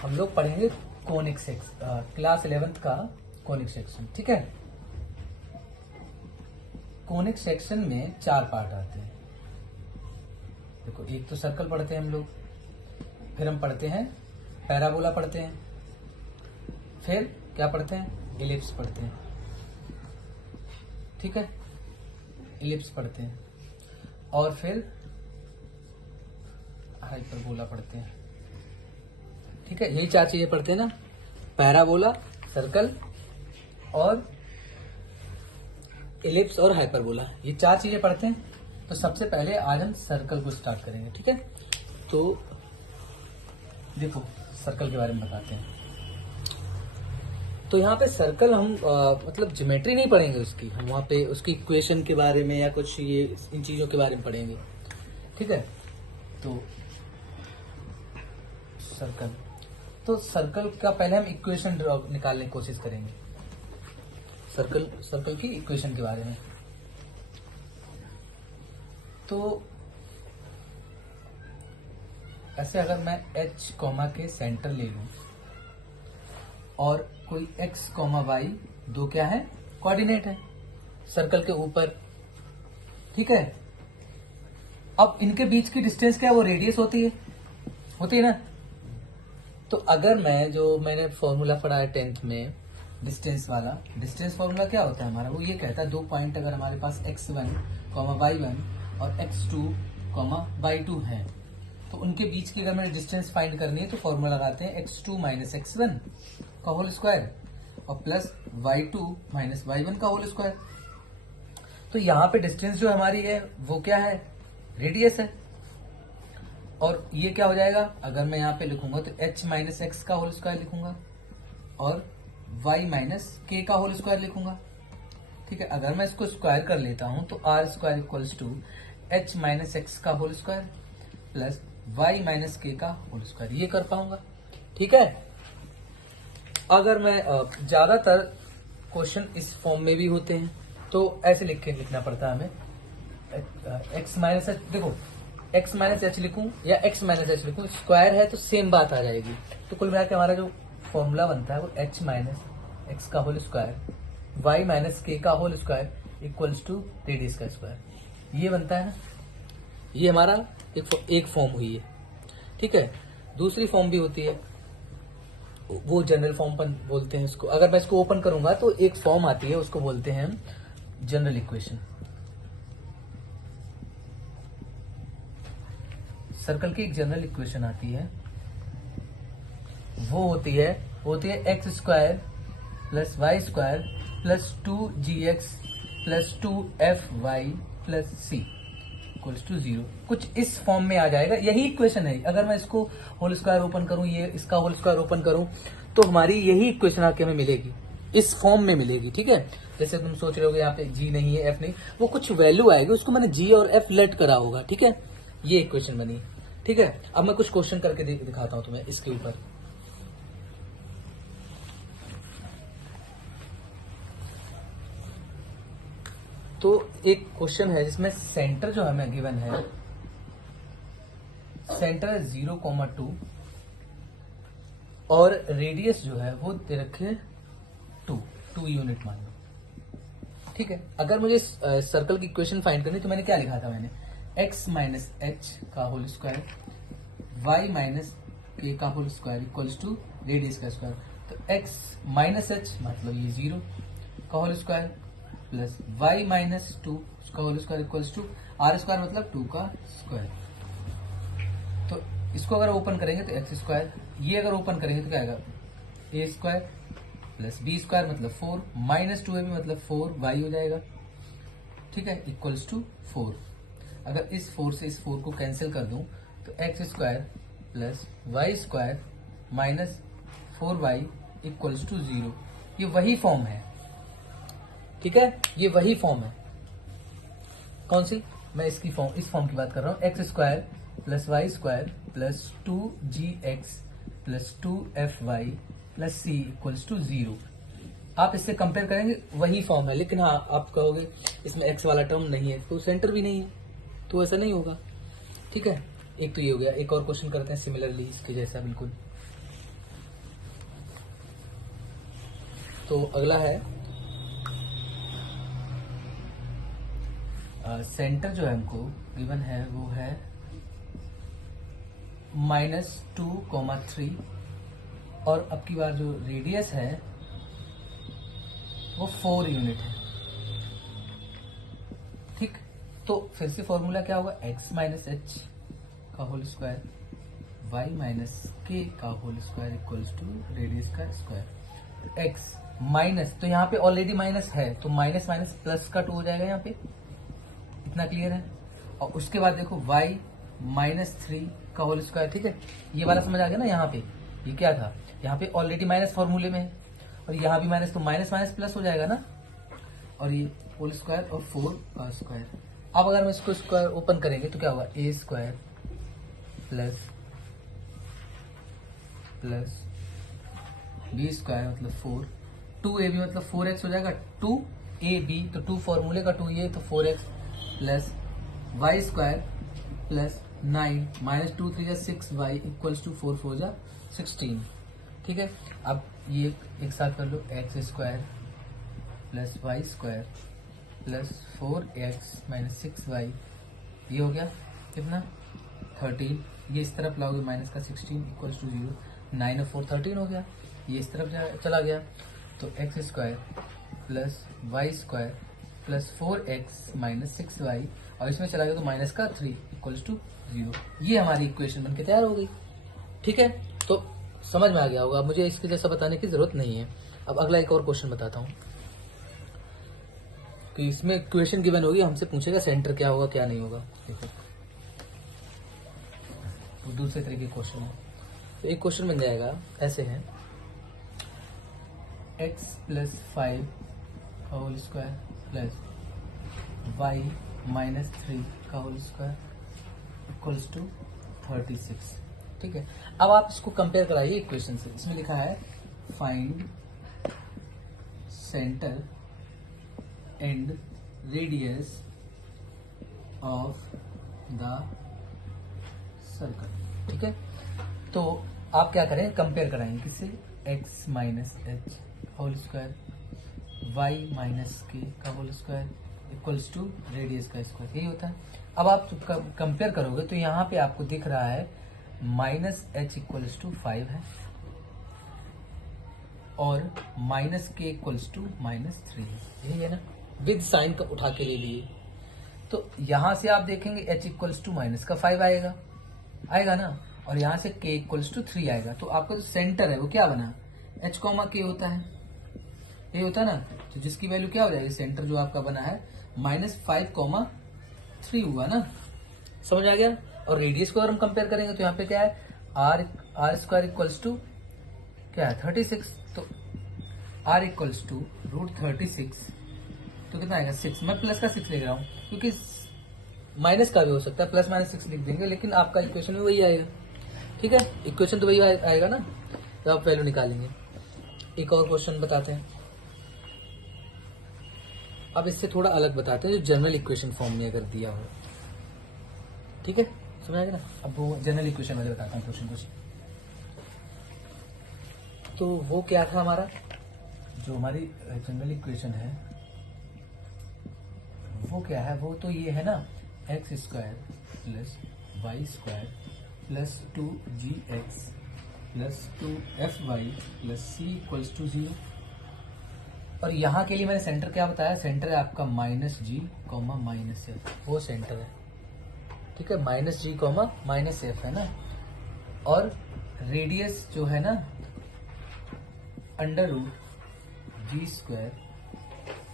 हम लोग पढ़ेंगे कोनिक सेक्शन, क्लास 11th का कोनिक सेक्शन। ठीक है, कोनिक सेक्शन में 4 पार्ट आते हैं। देखो, एक तो सर्कल पढ़ते हैं हम लोग, फिर हम पढ़ते हैं पैराबोला पढ़ते हैं, फिर क्या पढ़ते हैं, इलिप्स पढ़ते हैं। ठीक है, इलिप्स पढ़ते हैं और फिर हाइपरबोला पढ़ते हैं। ठीक है, यही 4 चीजें पढ़ते हैं ना, पैराबोला, सर्कल और इलिप्स और हाइपरबोला, ये 4 चीजें पढ़ते हैं। तो सबसे पहले आज हम सर्कल को स्टार्ट करेंगे। ठीक है, तो देखो सर्कल के बारे में बताते हैं। तो यहाँ पे सर्कल हम मतलब ज्योमेट्री नहीं पढ़ेंगे उसकी, हम वहाँ पे उसकी इक्वेशन के बारे में या कुछ ये इन चीजों के बारे में पढ़ेंगे। ठीक है, तो सर्कल, तो सर्कल का पहले हम इक्वेशन निकालने की कोशिश करेंगे, सर्कल की इक्वेशन के बारे में। तो ऐसे अगर मैं h कॉमा के सेंटर ले लूं और कोई x कॉमा y दो क्या है, कोऑर्डिनेट है सर्कल के ऊपर। ठीक है, अब इनके बीच की डिस्टेंस क्या है, वो रेडियस होती है ना। तो अगर मैं जो मैंने फॉर्मूला पढ़ा है 10th में डिस्टेंस वाला, डिस्टेंस फॉर्मूला क्या होता है हमारा, वो ये कहता है 2 पॉइंट अगर हमारे पास x1, y1 और x2, y2 है, तो उनके बीच की अगर मैंने डिस्टेंस फाइंड करनी है तो फॉर्मूला लगाते हैं x2 माइनस x1 का होल स्क्वायर और प्लस y2 माइनस y1 का होल स्क्वायर। तो यहाँ पे डिस्टेंस जो हमारी है वो क्या है, रेडियस है। और ये क्या हो जाएगा, अगर मैं यहाँ पे लिखूंगा तो h माइनस एक्स का होल स्क्वायर लिखूंगा और y माइनस के का होल स्क्वायर लिखूंगा। ठीक है, अगर मैं इसको स्क्वायर कर लेता हूं तो r square equals to h minus x का whole square plus y minus k का होल स्क्वायर, ये कर पाऊंगा। ठीक है, अगर मैं ज्यादातर क्वेश्चन इस फॉर्म में भी होते हैं तो ऐसे लिखना पड़ता है हमें, x माइनस एच, देखो x माइनस एच लिखूं या x माइनस एच लिखूं, स्क्वायर है तो सेम बात आ जाएगी। तो कुल मिला के हमारा जो फॉर्मूला बनता है वो h माइनस एक्स का whole square y minus k का whole square equals to radius का स्क्वायर, ये बनता है ना। ये हमारा एक फॉर्म हुई है। ठीक है, दूसरी फॉर्म भी होती है, वो जनरल फॉर्म पर बोलते हैं इसको। अगर मैं इसको ओपन करूंगा तो एक फॉर्म आती है, उसको बोलते हैं जनरल इक्वेशन। सर्कल की एक जनरल इक्वेशन आती है, वो होती है x square plus y square plus 2gx plus 2fy plus c equals to 0। कुछ इस फॉर्म में आ जाएगा, यही इक्वेशन है। अगर मैं इसको होल स्क्वायर ओपन करूं, ये इसका होल स्क्वायर ओपन करूं, तो हमारी यही इक्वेशन आके हमें मिलेगी, इस फॉर्म में मिलेगी। ठीक है, जैसे तुम सोच रहे हो यहाँ पे g नहीं है, f नहीं, वो कुछ वैल्यू आएगी, उसको मैंने g और f लेट करा होगा। ठीक है, ये इक्वेशन बनी। ठीक है, अब मैं कुछ क्वेश्चन करके दिखाता हूं तुम्हें इसके ऊपर। तो एक क्वेश्चन है जिसमें सेंटर जो हमें गिवन है, सेंटर है 0,2 और रेडियस जो है वो दे रखे 2 यूनिट मान लो। ठीक है, अगर मुझे सर्कल की इक्वेशन फाइंड करनी तो मैंने क्या लिखा था, मैंने x माइनस एच का whole square y minus k का whole square equals to radius का स्क्वायर। तो x माइनस एच मतलब ये 0 का whole square plus y minus 2 का whole square equals to r square मतलब 2 का स्क्वायर। तो इसको अगर ओपन करेंगे तो एक्स स्क्वायर, ये अगर ओपन करेंगे तो क्या आएगा, ए स्क्वायर प्लस बी स्क्वायर मतलब 4 माइनस 2ab मतलब 4y हो जाएगा। ठीक है, इक्वल्स टू 4। अगर इस 4 से इस 4 को कैंसिल कर दूं तो x square plus y square minus 4y equals to 0। ये वही फॉर्म है। ठीक है, ये वही फॉर्म है। कौन सी, मैं इसकी फॉर्म, इस फॉर्म की बात कर रहा हूं, x square plus y square plus 2gx plus 2fy plus c equals to 0। आप इससे कंपेयर करेंगे वही फॉर्म है, लेकिन हाँ आप कहोगे इसमें एक्स वाला टर्म नहीं है, तो सेंटर भी नहीं है, तो ऐसा नहीं होगा। ठीक है, एक तो ये हो गया। एक और क्वेश्चन करते हैं सिमिलरली इसके जैसा बिल्कुल। तो अगला है सेंटर जो है हमको गिवन है वो है -2, 3 और अब की बार जो रेडियस है वो 4 यूनिट है। ठीक, तो फिर से फॉर्मूला क्या होगा, x माइनस एच का whole square y minus k का whole square equals to radius का स्क्वायर। x माइनस, तो यहाँ पे ऑलरेडी माइनस है तो माइनस माइनस प्लस का 2 हो जाएगा यहाँ पे, इतना क्लियर है। और उसके बाद देखो y -3 का होल स्क्वायर। ठीक है, ये वाला समझ आ गया ना। यहाँ पे ये क्या था, यहाँ पे ऑलरेडी माइनस फॉर्मूले में है और यहाँ भी माइनस, तो माइनस माइनस प्लस हो जाएगा ना। और ये होल स्क्वायर और 4 का स्क्वायर। अब अगर हम इसको स्क्वायर ओपन करेंगे तो क्या होगा, a square plus b square मतलब 4, 2ab मतलब 4x हो जाएगा, 2ab तो 2 फॉर्मूले का 2 ये तो 4x plus y square plus 9 -2 3 6y equals to 4 4 जा 16। ठीक है, अब ये एक साथ कर लो, x square plus y square plus 4x minus 6y, ये हो गया कितना 13। ये इस तरफ लाओगे माइनस का 16 इक्वल्स टू 0, 9 और 4 13 हो गया। ये इस तरफ चला गया तो x square plus y square plus 4x minus 6y और इसमें चला गया तो माइनस का 3 इक्वल्स टू 0। ये हमारी इक्वेशन बनके तैयार हो गई। ठीक है, तो समझ में आ गया होगा, मुझे इसके जैसा बताने की जरूरत नहीं है। अब अगला एक और क्वेश्चन बताता हूँ कि इसमें इक्वेशन गिवन होगी, हमसे पूछेगा सेंटर क्या होगा क्या नहीं होगा। देखो तो दूसरे तरीके के क्वेश्चन है। तो एक क्वेश्चन बन जाएगा ऐसे है, x प्लस 5 का whole square plus y minus 3 का होल स्क्वायर इक्वल्स टू 36। ठीक है, अब आप इसको कंपेयर कराइए इक्वेशन से। इसमें लिखा है find centre and radius of the circle. ठीक है, तो आप क्या करें, कंपेयर कराएंगे किससे, x minus h whole square y minus k का whole square equals to radius का स्क्वायर, यही होता है। अब आप कंपेयर करोगे तो यहाँ पे आपको दिख रहा है माइनस एच इक्वल्स टू 5 है और माइनस के इक्वल्स टू -3 है, यही है ना। विद साइन का उठा के ले लिए तो यहां से आप देखेंगे h इक्वल्स टू माइनस का 5 आएगा ना, और यहां से k इक्वल्स टू 3 आएगा। तो आपका जो सेंटर है वो क्या बना, h कॉमा k होता है, ये होता है ना। तो जिसकी वैल्यू क्या हो जाएगी, सेंटर जो आपका बना है -5,3 हुआ ना, समझ आ गया। और रेडियस को अगर हम कंपेयर करेंगे तो यहाँ पे क्या है, आर स्क्वायर इक्वल्स टू क्या है 36, तो r इक्वल्स टू √36 तो कितना आएगा 6। मैं प्लस का 6 लिख रहा हूँ क्योंकि माइनस का भी हो सकता है, प्लस माइनस 6 लिख देंगे, लेकिन आपका इक्वेशन भी वही आएगा। ठीक है, इक्वेशन तो वही आएगा ना, तो आप वैल्यू निकालेंगे। एक और क्वेश्चन बताते हैं, अब इससे थोड़ा अलग बताते हैं, जो जनरल इक्वेशन फॉर्म में अगर दिया हो। ठीक है, समझ आएगा ना। अब वो जनरल इक्वेशन वाले बताता हूँ क्वेश्चन कुछ। तो वो क्या था हमारा, जो हमारी जनरल इक्वेशन है वो क्या है, वो तो ये है ना, x square plus y square plus 2gx plus 2fy plus c equals to 0। और यहाँ के लिए मैंने सेंटर क्या बताया, सेंटर है आपका -g, -f, वो सेंटर है। ठीक है, -g, -f है ना। और रेडियस जो है ना √g²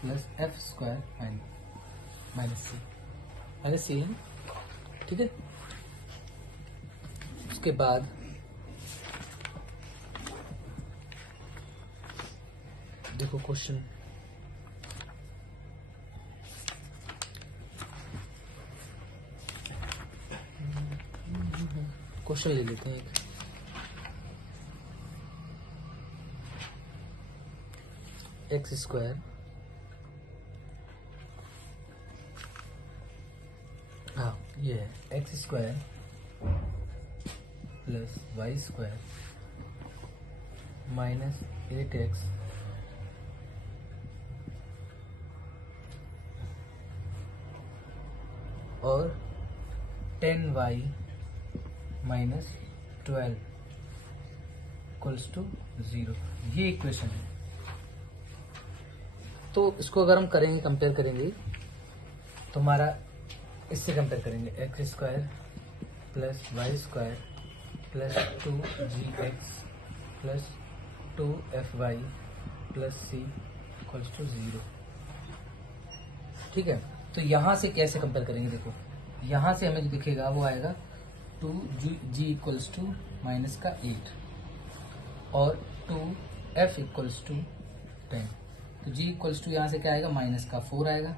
प्लस f² माइनस सी है। ठीक है, उसके बाद देखो क्वेश्चन, क्वेश्चन ले लेते हैं एक, एक्स स्क्वायर ये है x square plus y square -8x और 10y माइनस 12 इक्वल्स टू 0। ये इक्वेशन है। तो इसको अगर हम करेंगे, कंपेयर करेंगे तो हमारा इससे कंपेयर करेंगे x square plus y square plus 2gx plus 2fy plus c equals to 0। ठीक है, तो यहां से कैसे कंपेयर करेंगे? देखो यहां से हमें जो दिखेगा वो आएगा 2g इक्वल्स टू माइनस का 8 और 2f इक्वल्स टू 10। तो g इक्वल्स टू यहाँ से क्या आएगा? माइनस का 4 आएगा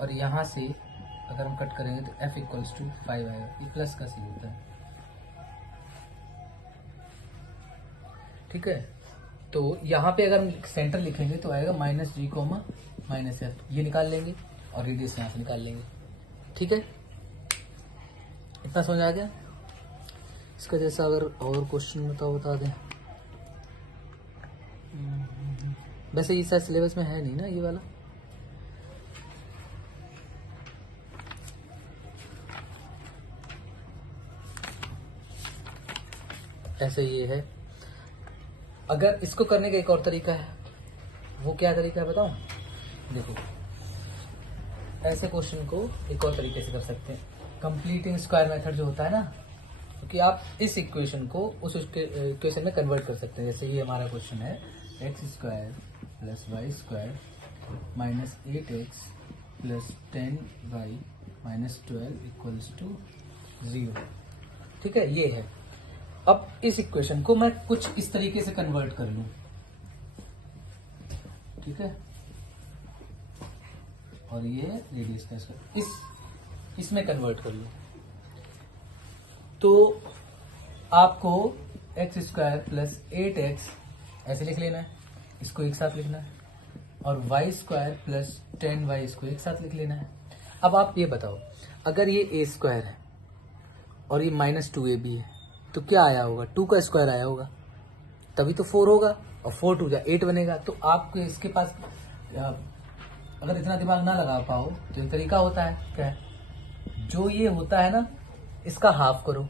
और यहाँ से अगर हम कट करेंगे तो f इक्वल्स टू 5 आएगा। ये प्लस का सी होता है। ठीक है, तो यहाँ पे अगर हम सेंटर लिखेंगे तो आएगा माइनस जी कोमा माइनस एफ, ये निकाल लेंगे और रेडियस यहाँ से निकाल लेंगे। ठीक है, इतना समझ आ गया? इसका जैसा अगर और क्वेश्चन बता दें। वैसे ये शायद सिलेबस में है नहीं ना ये वाला। ऐसे ये है। अगर इसको करने का एक और तरीका है, वो क्या तरीका है बताऊं? देखो ऐसे क्वेश्चन को एक और तरीके से कर सकते हैं, कंप्लीटिंग स्क्वायर मेथड जो होता है ना, क्योंकि आप इस इक्वेशन को उस इक्वेशन में कन्वर्ट कर सकते हैं। जैसे ये हमारा क्वेश्चन है x square plus y square minus 8x plus 10y minus 12 equals to 0। ठीक है, ये है। अब इस इक्वेशन को मैं कुछ इस तरीके से कन्वर्ट कर लूं। ठीक है, और ये रेडियस का स्क्वायर, इसमें कन्वर्ट कर लूं तो आपको एक्स स्क्वायर प्लस 8x ऐसे लिख लेना है, इसको एक साथ लिखना है, और वाई स्क्वायर प्लस 10y इसको एक साथ लिख लेना है। अब आप ये बताओ, अगर ये ए स्क्वायर है और ये माइनस 2ab है तो क्या आया होगा? 2 का स्क्वायर आया होगा, तभी तो 4 होगा, और 4 2 8 बनेगा। तो आपके इसके पास अगर इतना दिमाग ना लगा पाओ तो एक तरीका होता है, क्या है? जो ये होता है ना, इसका हाफ करो,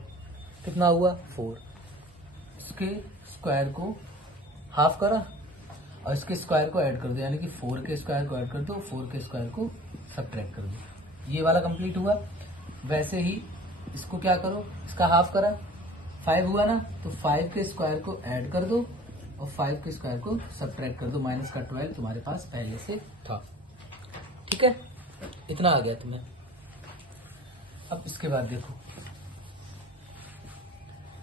कितना हुआ? 4। इसके स्क्वायर को हाफ करा और इसके स्क्वायर को ऐड कर दो, यानी कि 4 के स्क्वायर को ऐड कर दो, 4 के स्क्वायर को सब्ट्रैक्ट कर दो। ये वाला कंप्लीट हुआ। वैसे ही इसको क्या करो, इसका हाफ करा, 5 हुआ ना, तो 5 के स्क्वायर को ऐड कर दो और 5 के स्क्वायर को सब्ट्रैक्ट कर दो। माइनस का 12 तुम्हारे पास पहले से था। ठीक है, इतना आ गया तुम्हें। अब इसके बाद देखो,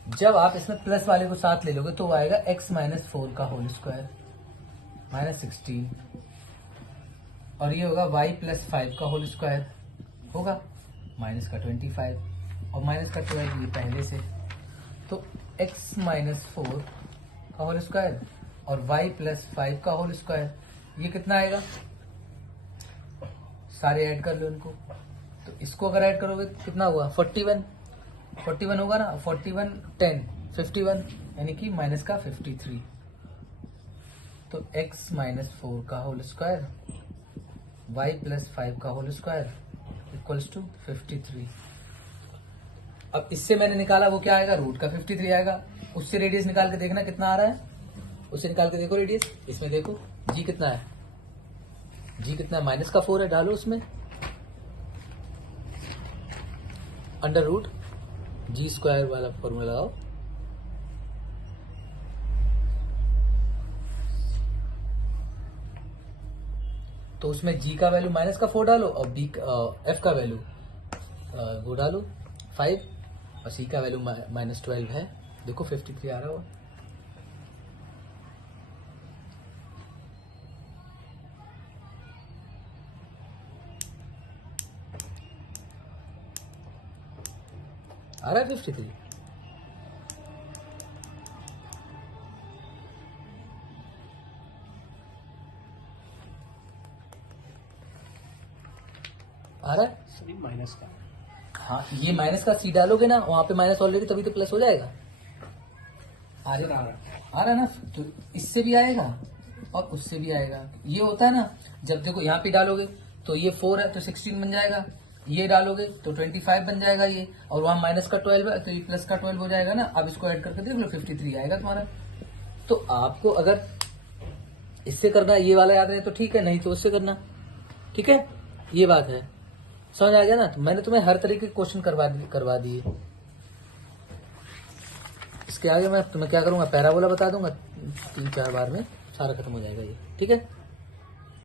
जब आप इसमें प्लस वाले को साथ ले लोगे तो वो आएगा x माइनस 4 का होल स्क्वायर माइनस 16, और ये होगा y प्लस 5 का होल स्क्वायर होगा माइनस का 25, और माइनस का 12 ये पहले से। तो x माइनस 4 का होल स्क्वायर और y प्लस 5 का होल स्क्वायर, ये कितना आएगा? सारे ऐड कर लो इनको। तो इसको अगर ऐड करोगे तो कितना हुआ? 41 होगा ना, 41 10 51, यानी कि माइनस का 53। तो x माइनस 4 का होल स्क्वायर y प्लस 5 का होल स्क्वायर इक्वल्स टू 53। अब इससे मैंने निकाला वो क्या आएगा? रूट का 53 आएगा। उससे रेडियस निकाल के देखना कितना आ रहा है, उससे निकाल के देखो रेडियस। इसमें देखो जी कितना है, जी कितना है? माइनस का 4 है, डालो उसमें अंडर रूट जी स्क्वायर वाला फॉर्मूला लगाओ। तो उसमें जी का वैल्यू माइनस का 4 डालो और बी एफ का वैल्यू वो डालो 5, और सी का वैल्यू माइनस 12 है। देखो 53 आ रहा हुआ। आ रहा है 53। आ रहा है सभी माइनस का। हाँ, ये माइनस का सी डालोगे ना, वहां पे माइनस ऑलरेडी, तभी तो प्लस हो जाएगा। आ रहा है ना, तो इससे भी आएगा और उससे भी आएगा। ये होता है ना, जब देखो यहाँ पे डालोगे तो ये 4 है तो 16 बन जाएगा, ये डालोगे तो 25 बन जाएगा ये, और वहां माइनस का 12 है तो ये प्लस का 12 हो जाएगा ना। अब इसको ऐड करके देख लो 53 आएगा तुम्हारा। तो आपको अगर इससे करना ये वाला याद रहे तो ठीक है, नहीं तो उससे करना। ठीक है, ये बात है, समझ आ गया ना। तो मैंने तुम्हें हर तरीके के क्वेश्चन करवा दिए। इसके आगे मैं तुम्हें क्या करूंगा, पैराबोला बता दूंगा, 3-4 बार में सारा खत्म हो जाएगा ये। ठीक है।